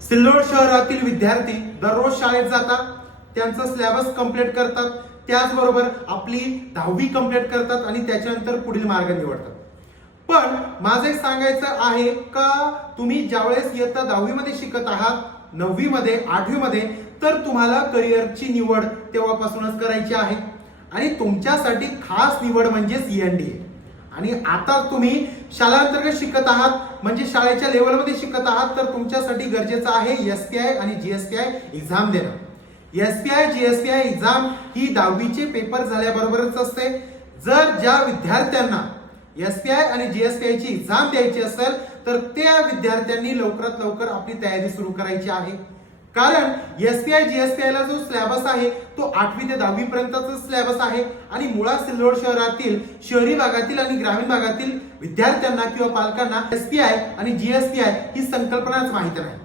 सिल्लोड शहरातील विद्यार्थी दररोज शाळेत जातात, त्यांचं सिलेबस कंप्लीट करतात, त्याचबरोबर आपली 10वी कंप्लीट करतात आणि त्याच्यानंतर पुढील मार्ग निवडतात. पण माझं एक सांगायचं आहे का तुम्ही ज्यावेळेस इयत्ता 10वी मध्ये शिकत आहात, 9वी मध्ये, 8वी मध्ये, तर तुम्हाला करिअरची निवड तेव्हापासूनच करायची आहे आणि तुमच्यासाठी खास निवड म्हणजेच एनडीए. आणि आता तुम्ही शाळांतर्गत शिकत आहात म्हणजे शाळेच्या लेवलमध्ये शिकत आहात, तर तुमच्यासाठी गरजेचं आहे एसपीआय आणि जीएसपीआय एक्झाम देणं. एसपीआय जीएसपीआय एक्झाम ही 10वीचे पेपर झाल्याबरोबरच असते. जर ज्या विद्यार्थ्यांना एसपीआय आणि जीएसपीआय ची एक्झाम द्यायची असेल तर त्या विद्यार्थ्यांनी लवकरात लवकर आपली तयारी सुरू करायची आहे. कारण एसपीआय जीएसपीआय ला जो सिलेबस आहे तो 8वी ते 10वी पर्यंतचा सिलेबस आहे आणि मुळात सिल्लोड शहरातील शहरी भागातील आणि ग्रामीण भागातील विद्यार्थ्यांना किंवा पालकांना एसपीआय आणि जीएसपीआय ही संकल्पनाच माहिती नाही.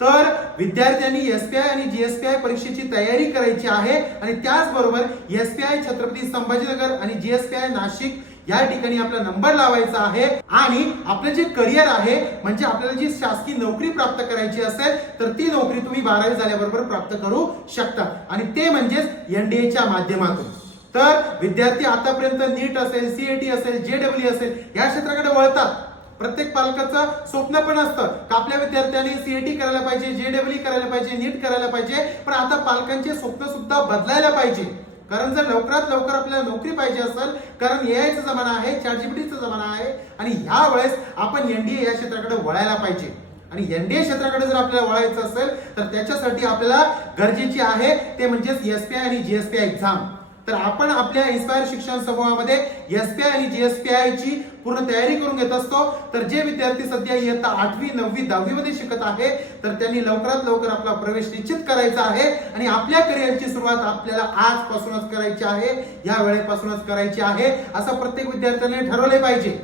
तर विद्यार्थ्यांनी एसपीआय आणि जीएसपीआय परीक्षेची तयारी करायची आहे आणि त्याचबरोबर एसपीआय छत्रपती संभाजीनगर आणि जीएसपीआय नाशिक या ठिकाणी आपला नंबर लावायचा आहे आणि आपलं जे करिअर आहे म्हणजे आपल्याला जी शासकीय नोकरी प्राप्त करायची असेल तर ती नोकरी तुम्ही 12वी झाल्याबरोबर प्राप्त करू शकता आणि ते म्हणजेच एनडीएच्या माध्यमातून. तर विद्यार्थी आतापर्यंत नीट असेल, सीएटी असेल, जेडब्ल्यू असेल या क्षेत्राकडे वळतात. प्रत्येक पालकाचं स्वप्न पण असतं की आपल्या विद्यार्थ्यांनी सीएटी करायला पाहिजे, जेडब्ल्यू करायला पाहिजे, नीट करायला पाहिजे. पण आता पालकांचे स्वप्न सुद्धा बदलायला पाहिजे. कारण जर लवकरात लवकर आपल्याला नोकरी पाहिजे असेल, कारण एआयचा जमाना आहे, चॅटजीपीटीचा जमाना आहे आणि ह्या वेळेस आपण एनडीए या क्षेत्राकडे वळायला पाहिजे. आणि एनडीए क्षेत्राकडे जर आपल्याला वळायचं असेल तर त्याच्यासाठी आपल्याला गरजेची आहे ते म्हणजेच एसपीआय आणि जीएसपीआय एक्झाम. तर आपण आपल्या इन्स्पायर शिक्षण समूहामध्ये एसपीआय आणि जीएसपीआय ची पूर्ण तयारी करून घेत असतो. तर जे विद्यार्थी सध्या इयत्ता 8वी, 9वी, 10वी मध्ये शिकत आहे तर त्यांनी लवकरात लवकर आपला प्रवेश निश्चित करायचा आहे आणि आपल्या करिअरची सुरुवात आपल्याला आजपासूनच करायची आहे, या वेळेपासूनच करायची आहे असं प्रत्येक विद्यार्थ्याने ठरवले पाहिजे.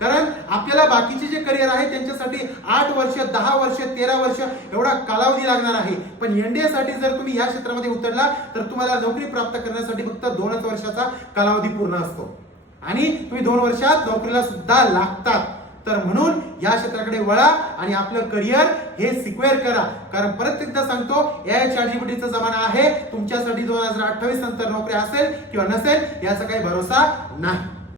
कारण आपल्याला बाकीचे जे करिअर आहे त्यांच्यासाठी 8 वर्ष, 10 वर्ष, 13 वर्ष एवढा कालावधी लागणार आहे. पण एनडीए साठी जर तुम्ही या क्षेत्रामध्ये उतरला तर तुम्हाला नोकरी प्राप्त करण्यासाठी फक्त 2च वर्षाचा कालावधी पूर्ण असतो आणि तुम्ही 2 वर्षात नोकरीला सुद्धा लागतात. तर म्हणून या क्षेत्राकडे वळा आणि आपलं करिअर हे सिक्युअर करा. कारण परत एकदा सांगतो, एआय चॅटजीपीटीचा जमाना आहे. तुमच्यासाठी 2028 नंतर नोकरी असेल किंवा नसेल याचा काही भरोसा नाही.